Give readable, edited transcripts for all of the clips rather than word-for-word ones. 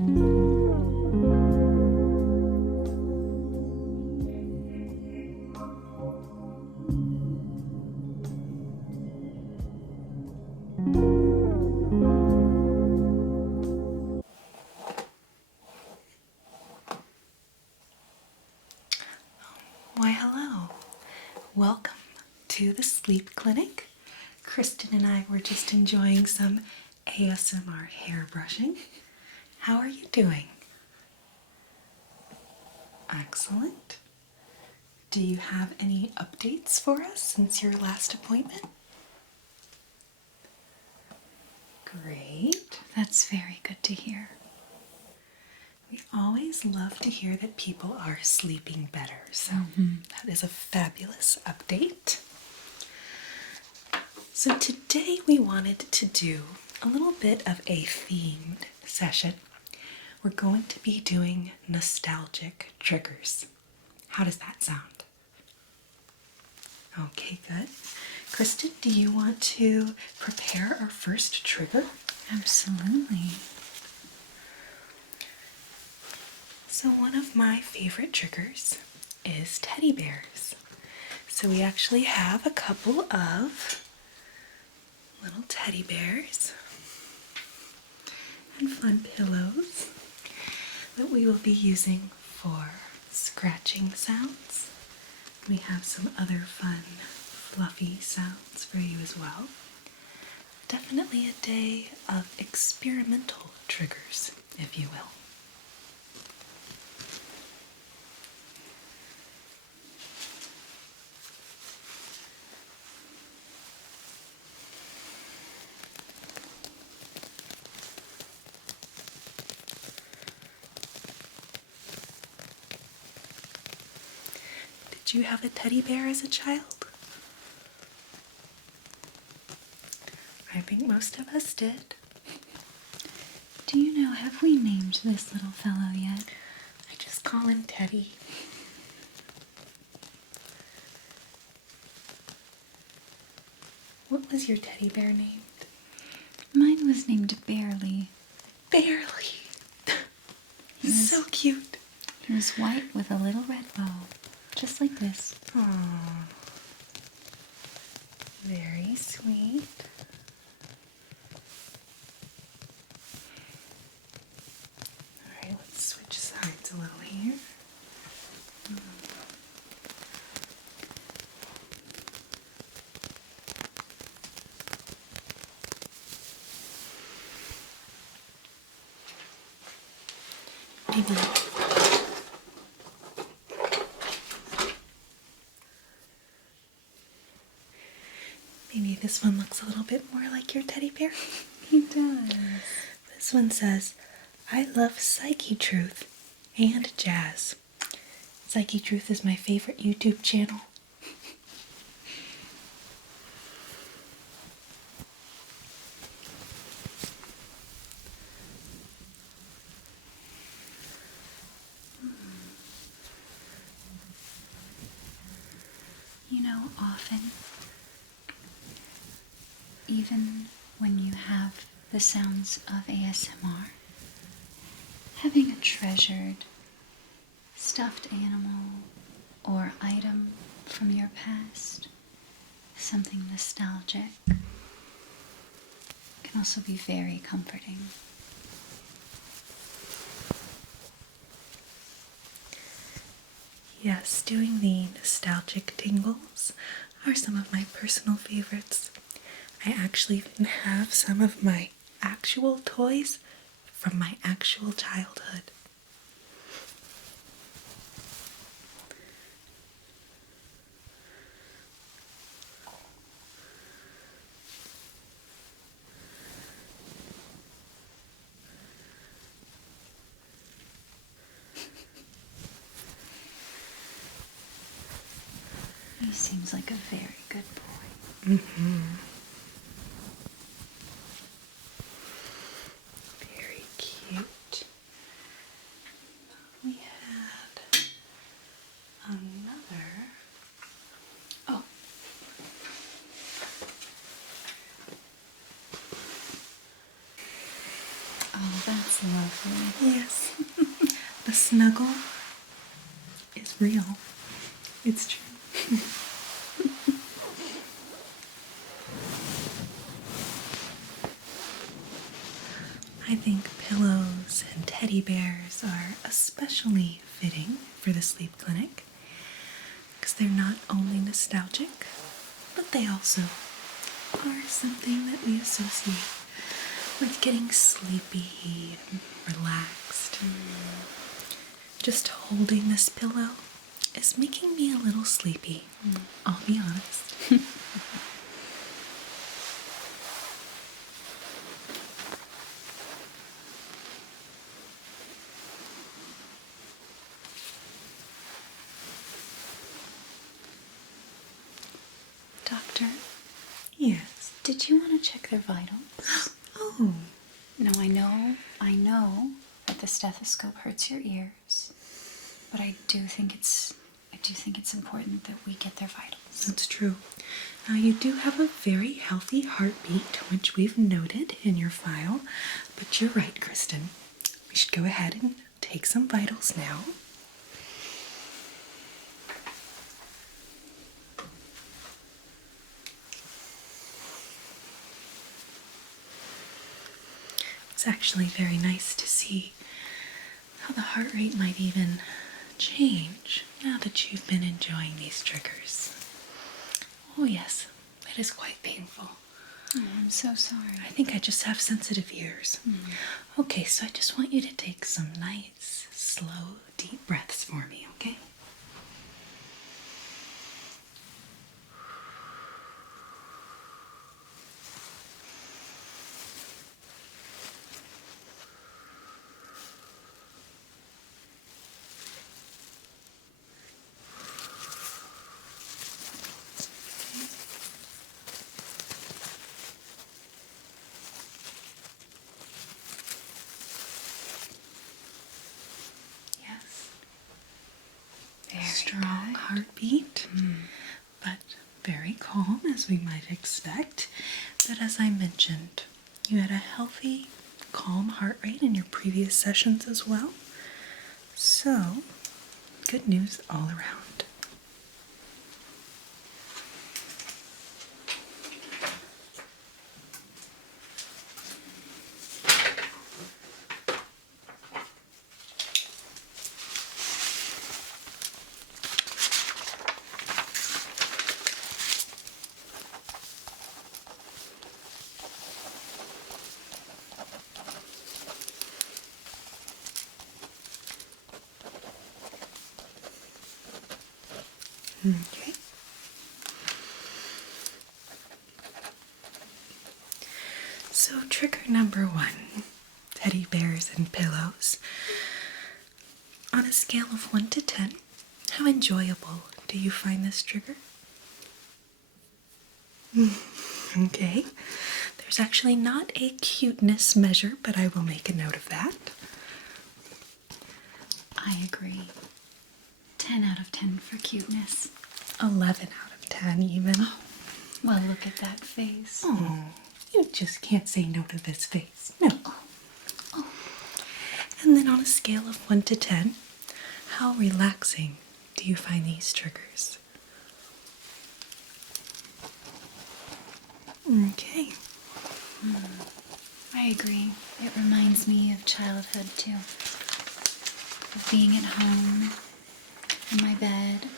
Why, hello. Welcome to the sleep clinic. Kristen and I were just enjoying some ASMR hair brushing. How are you doing? Excellent. Do you have any updates for us since your last appointment? Great. That's very good to hear. We always love to hear that people are sleeping better, so that is a fabulous update. So today we wanted to do a little bit of a themed session. We're going to be doing nostalgic triggers. How does that sound? Okay, good. Kristen, do you want to prepare our first trigger? Absolutely. So one of my favorite triggers is teddy bears. So we actually have a couple of little teddy bears and fun pillows that we will be using for scratching sounds. We have some other fun, fluffy sounds for you as well. Definitely a day of experimental triggers, if you will. Did you have a teddy bear as a child? I think most of us did. Do you know, have we named this little fellow yet? I just call him Teddy. What was your teddy bear named? Mine was named Barely. Barely. So cute. He was white with a little red bow, just like this. Aww. Very sweet. Alright, let's switch sides a little here. Maybe this one looks a little bit more like your teddy bear. He does. This one says, I love Psyche Truth and jazz. Psyche Truth is my favorite YouTube channel. You know, often, even when you have the sounds of ASMR, having a treasured stuffed animal or item from your past, something nostalgic, can also be very comforting. Yes, doing the nostalgic tingles are some of my personal favorites. I actually even have some of my actual toys from my actual childhood. He seems like a very good boy. Very cute. We had another. Oh. Oh, that's lovely. Yes. The snuggle is real. It's true. I think pillows and teddy bears are especially fitting for the sleep clinic because they're not only nostalgic, but they also are something that we associate with getting sleepy and relaxed. Just holding this pillow is making me a little sleepy, I'll be honest. Doctor, Yes. did you want to check their vitals? Oh, No, I know that the stethoscope hurts your ears, but I do think it's important that we get their vitals. that's true. Now, you do have a very healthy heartbeat, which we've noted in your file, but you're right, Kristen. We should go ahead and take some vitals now. It's actually very nice to see how the heart rate might even change now that you've been enjoying these triggers. Oh yes, it is quite painful. Oh, I'm so sorry. I think I just have sensitive ears. Okay, so I just want you to take some nice, slow, deep breaths for me, okay? Yes. Very Strong good. heartbeat, but very calm as we might expect. But as I mentioned, you had a healthy, calm heart rate in your previous sessions as well. So, good news all around. Okay. So, trigger number 1, teddy bears and pillows. On a scale of 1 to 10, how enjoyable do you find this trigger? Okay. There's actually not a cuteness measure, but I will make a note of that. I agree. 10 out of 10 for cuteness. 11 out of 10 even. Well, look at that face. Oh, you just can't say no to this face. No. Oh. And then on a scale of 1 to 10, how relaxing do you find these triggers? Okay. I agree. It reminds me of childhood, too. Of being at home, in my bed,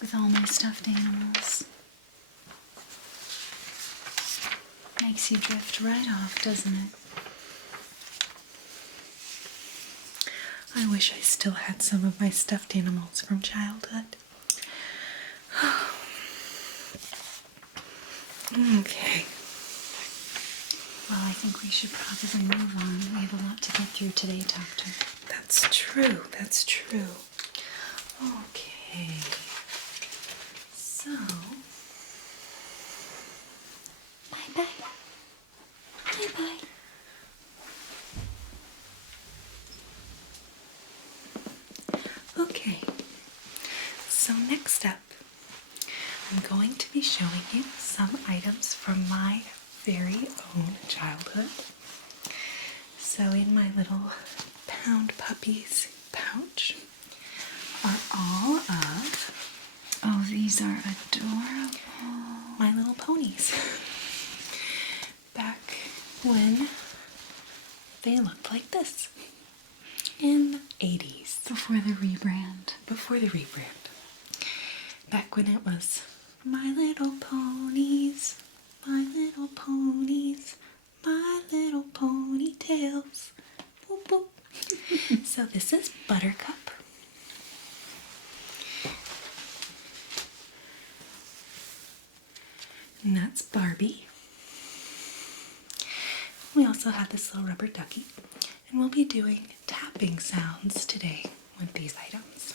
with all my stuffed animals. Makes you drift right off, doesn't it? I wish I still had some of my stuffed animals from childhood. Okay. Well, I think we should probably move on. We have a lot to get through today, Doctor. That's true. That's true. Okay. So, Bye-bye. Bye-bye. okay. So next up, I'm going to be showing you some items from my very own childhood. So in my little Pound Puppies pouch are all of Oh, these are adorable. My Little Ponies. Back when they looked like this in the 80s. Before the rebrand. Before the rebrand. Back when it was My Little Ponies, My Little Ponies, My Little Ponytails. Boop, boop. So this is Buttercup. And that's Barbie. We also have this little rubber ducky. And we'll be doing tapping sounds today with these items.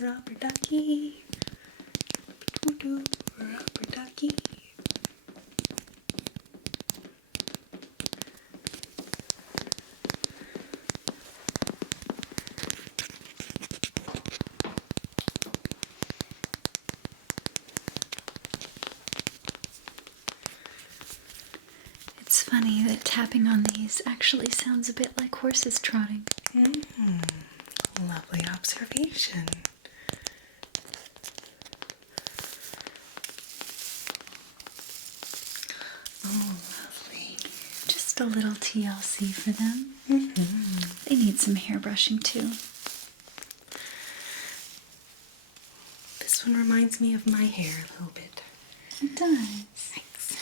Rubber ducky, doo-doo, rubber ducky. It's funny that tapping on these actually sounds a bit like horses trotting. Lovely observation. Oh, lovely. Just a little TLC for them. They need some hair brushing too. This one reminds me of my hair a little bit. It does. Thanks.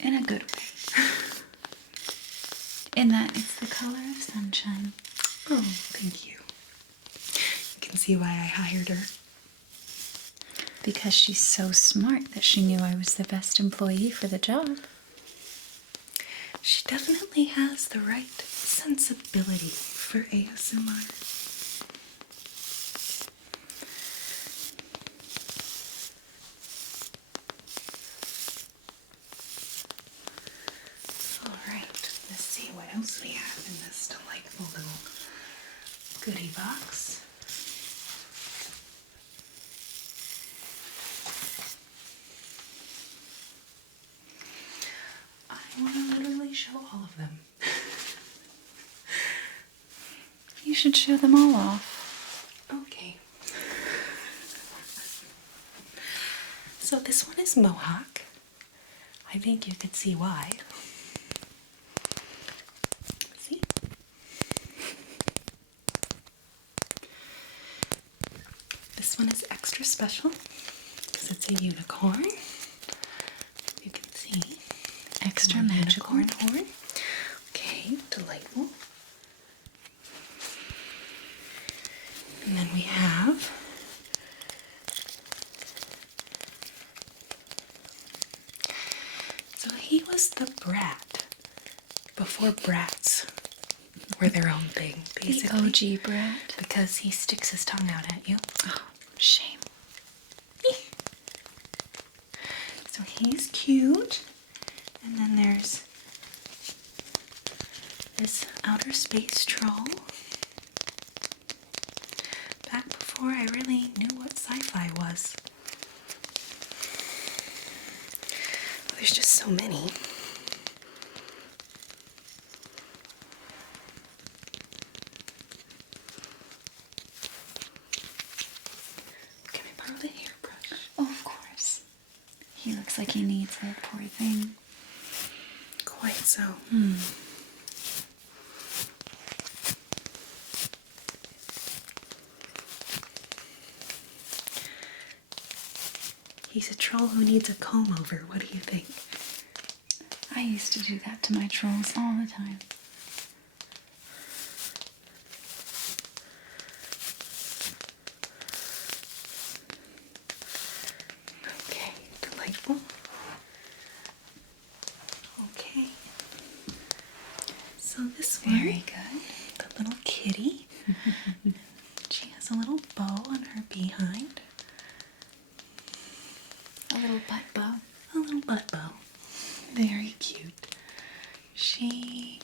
In a good way. In that it's the color of sunshine. Oh, thank you. You can see why I hired her. Because she's so smart that she knew I was the best employee for the job. She definitely has the right sensibility for ASMR. Alright, let's see what else we have in this delightful little goodie box. I want to literally show all of them. You should show them all off. Okay. So this one is Mohawk. I think you could see why. See? This one is extra special because it's a unicorn. You can see. Extra Little magical. unicorn horn. Okay, delightful. And then we have so he was the brat before brats were their own thing, basically. The OG brat. Because he sticks his tongue out at you. Oh, shame. So he's cute. And then there's this outer space troll. Back before I really knew what sci-fi was. There's just so many. Can I borrow the hairbrush? Oh, of course. He looks like he needs it, poor thing. Quite so. He's a troll who needs a comb over. What do you think? I used to do that to my trolls all the time. Okay, delightful. Okay. So this one, Very good. the little kitty. She little bow on her behind. A little butt bow. A little butt bow. Very cute. She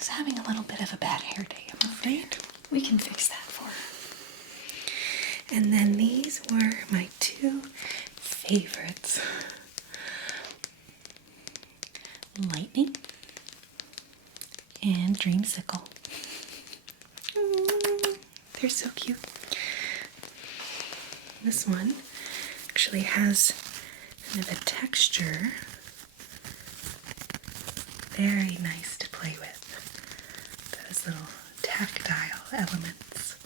is having a little bit of a bad hair day, I'm afraid. We can fix that for her. And then these were my two favorites. Lightning and Dreamsicle. They're so cute. This one actually has kind of a texture. Very nice to play with. Those little tactile elements.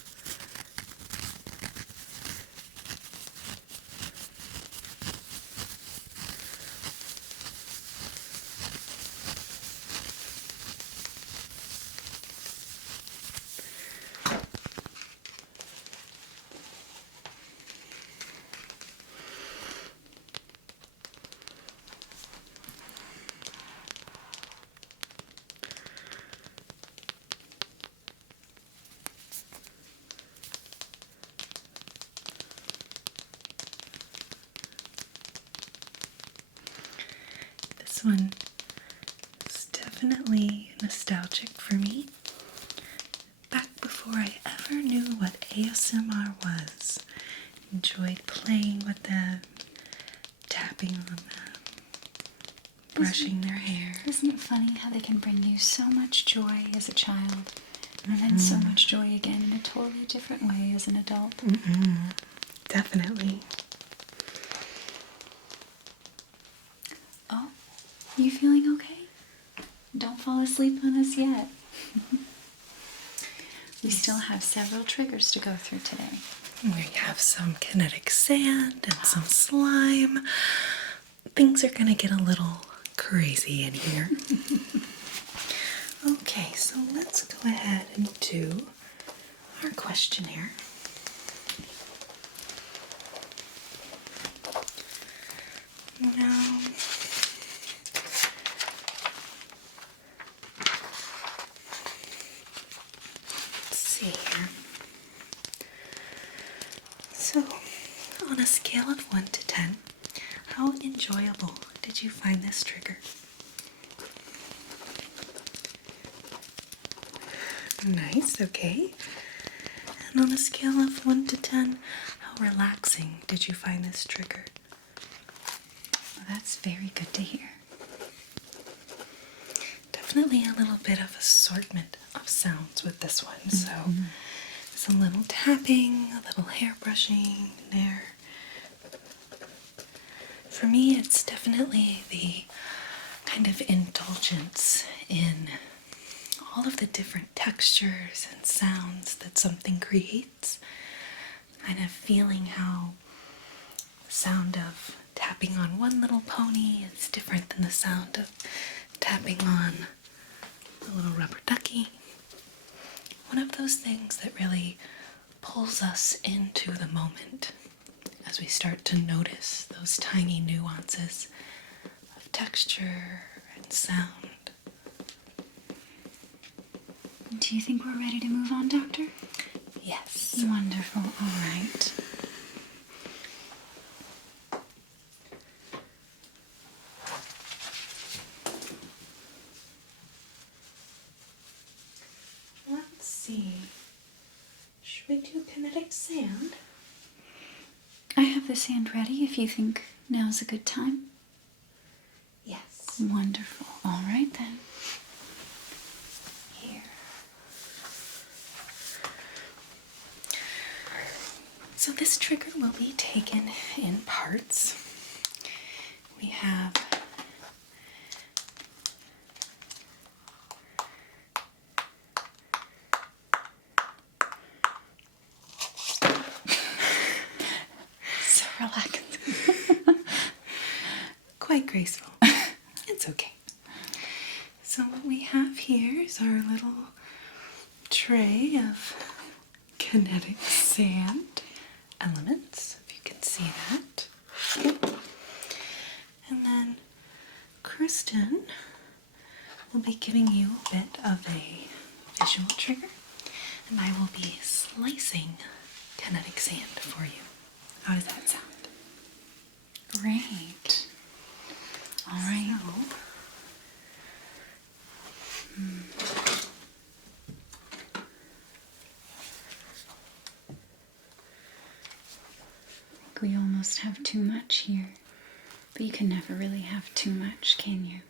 This one is definitely nostalgic for me. Back before I ever knew what ASMR was, enjoyed playing with them, tapping on them, brushing their hair. Isn't it funny how they can bring you so much joy as a child, and then so much joy again in a totally different way as an adult? Definitely. Oh, you feeling okay? Don't fall asleep on us yet. We still have several triggers to go through today. We have some kinetic sand and some slime. Things are going to get a little crazy in here. Okay, so let's go ahead and do our questionnaire. Now, let's see here. So, on a scale of 1 to 10, how enjoyable did you find this trigger? Nice, okay. And on a scale of 1 to 10, how relaxing did you find this trigger? Well, that's very good to hear. Definitely a little bit of assortment of sounds with this one. So it's a little tapping, a little hair brushing there. For me, it's definitely the kind of indulgence in all of the different textures and sounds that something creates. Kind of feeling how the sound of tapping on one little pony is different than the sound of tapping on a little rubber ducky. One of those things that really pulls us into the moment as we start to notice those tiny nuances of texture and sound. Do you think we're ready to move on, Doctor? Yes. Wonderful. All right. Let's see. Should we do kinetic sand? I have the sand ready if you think now's a good time. Yes. Wonderful. All right then. Here. So this trigger will be taken in parts. We have So relaxed. quite graceful. It's okay. So what we have here is our little tray of kinetic sand elements, if you can see that. And then Kristin will be giving you a bit of a visual trigger. and I will be slicing kinetic sand for you. How does that sound? Great. All right. I think we almost have too much here, but you can never really have too much, can you?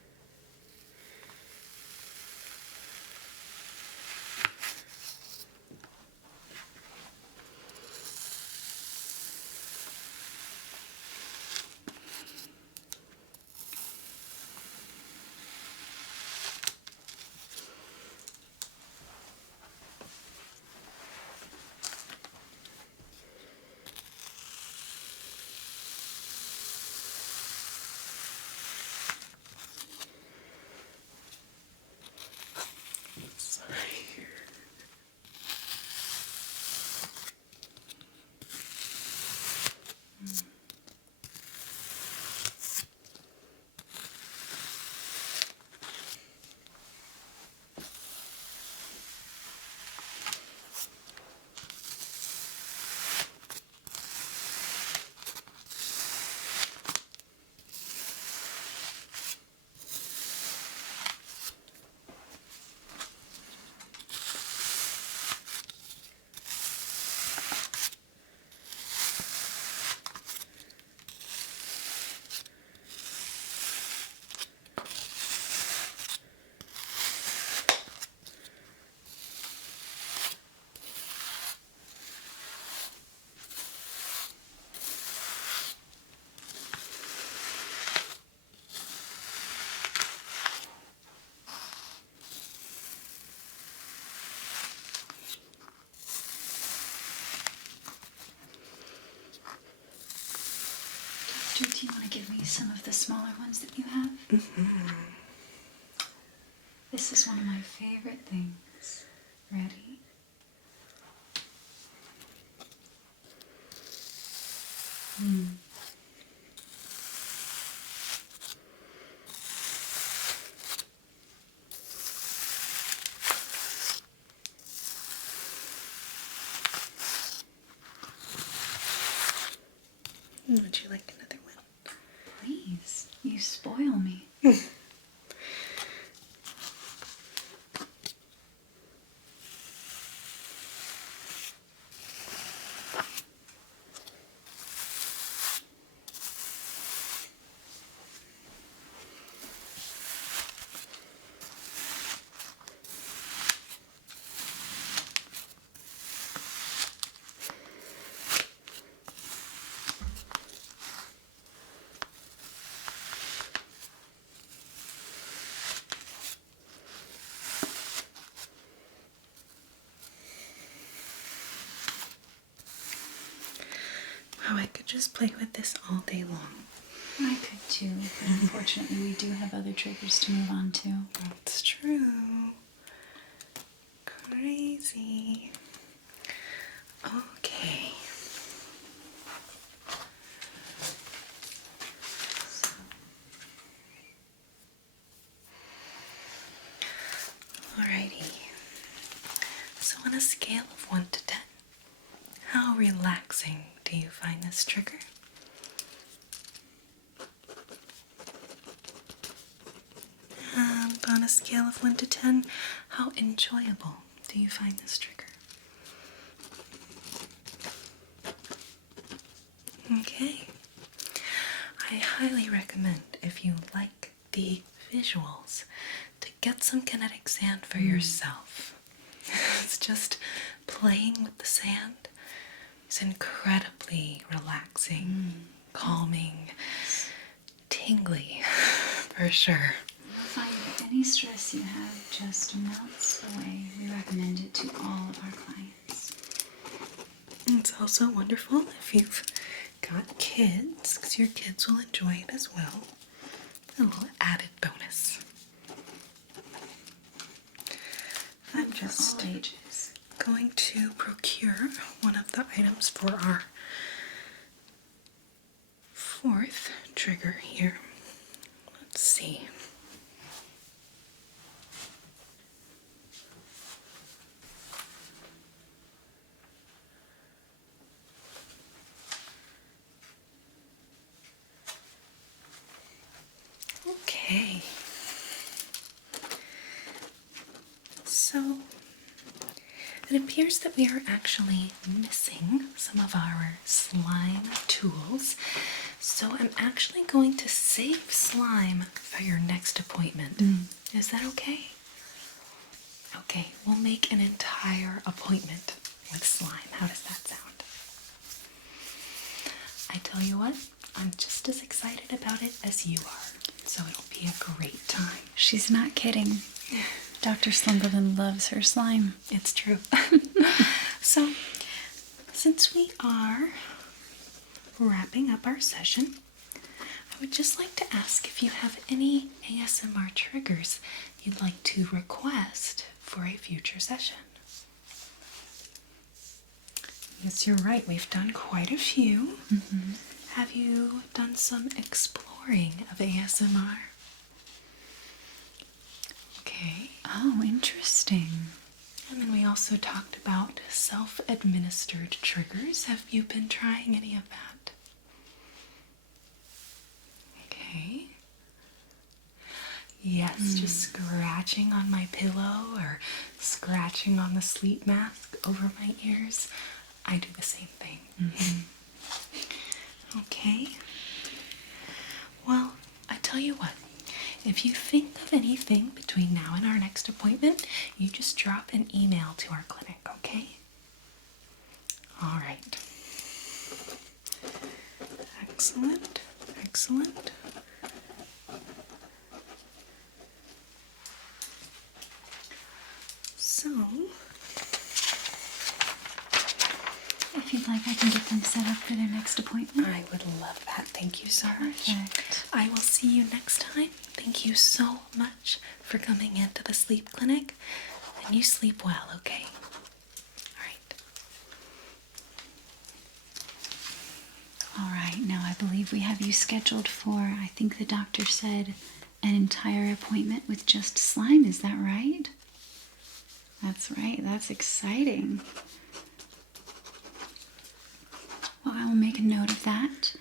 Do you want to give me some of the smaller ones that you have? Mm-hmm. This is one of my favorite things. Ready? Would you like another one? Please, you spoil me. Wow, I could just play with this all day long. I could too, but unfortunately we do have other triggers to move on to. That's true. Crazy. Okay. Alrighty. So on a scale of 1 to 10, how relaxing do you find this trigger? And on a scale of 1 to 10, how enjoyable do you find this trigger? Okay. I highly recommend, if you like the visuals, to get some kinetic sand for yourself. It's just playing with the sand is incredibly relaxing, calming, tingly, for sure. You'll find that any stress you have just melts away. We recommend it to all of our clients. It's also wonderful if you've got kids, because your kids will enjoy it as well. A little added bonus. I'm just all ages. going to procure one of the items for our 4th trigger here. Let's see. it appears that we are actually missing some of our slime tools. So I'm actually going to save slime for your next appointment. Is that okay? Okay, we'll make an entire appointment with slime. How does that sound? I tell you what, I'm just as excited about it as you are. So it'll be a great time. She's not kidding. Dr. Slumberland loves her slime. It's true. So, since we are wrapping up our session, I would just like to ask if you have any ASMR triggers you'd like to request for a future session. Yes, you're right. We've done quite a few. Have you done some exploring of ASMR? Okay. Oh, interesting. And then we also talked about self-administered triggers. Have you been trying any of that? Okay. Yes, just scratching on my pillow or scratching on the sleep mask over my ears. I do the same thing. Okay. Well, I tell you what. If you think of anything between now and our next appointment, you just drop an email to our clinic, okay? All right. Excellent. Excellent. So, If you'd like, I can get them set up for their next appointment. I would love that. Thank you so much. Perfect. I will see you next time. Thank you so much for coming into the sleep clinic. And you sleep well, okay? All right. All right, now I believe we have you scheduled for, I think the doctor said, an entire appointment with just slime. Is that right? That's right. That's exciting. Well, I will make a note of that,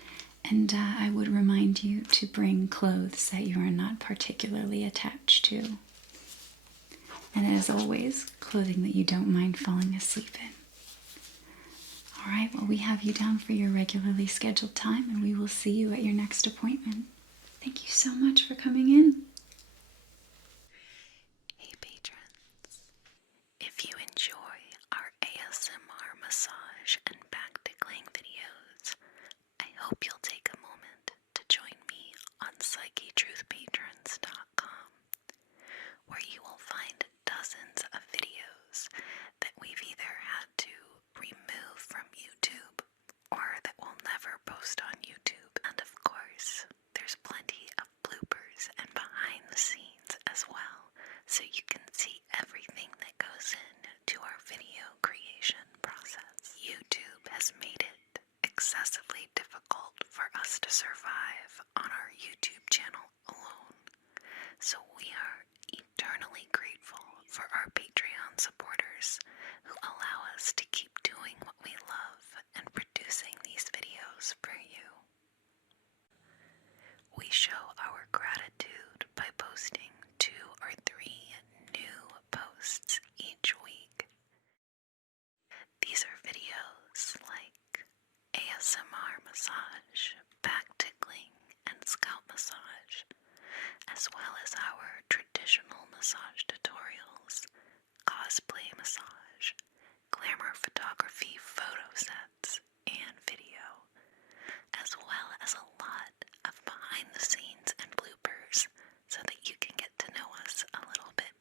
and I would remind you to bring clothes that you are not particularly attached to. And as always, clothing that you don't mind falling asleep in. All right, well, we have you down for your regularly scheduled time, and we will see you at your next appointment. Thank you so much for coming in. Hey patrons, if you enjoy our ASMR massage and back tickling videos, I hope you'll take a moment to join me on PsycheTruthPatrons.com, where you will find dozens of videos that we've either had to remove from YouTube or that we'll never post on YouTube. And of course, there's plenty of bloopers and behind the scenes as well, so you can see everything that goes into our video creation process. YouTube has made it excessively difficult for us to survive on our YouTube channel alone, so we are eternally grateful for our Patreon supporters who allow us to keep doing what we love and producing these videos for you. We show our gratitude by posting 2 or 3 new posts each week. These are videos like ASMR massage, back tickling, and scalp massage, as well as our traditional massage tutorials, cosplay massage, glamour photography photo sets, and video, as well as a lot of behind the scenes and bloopers so that you can get to know us a little bit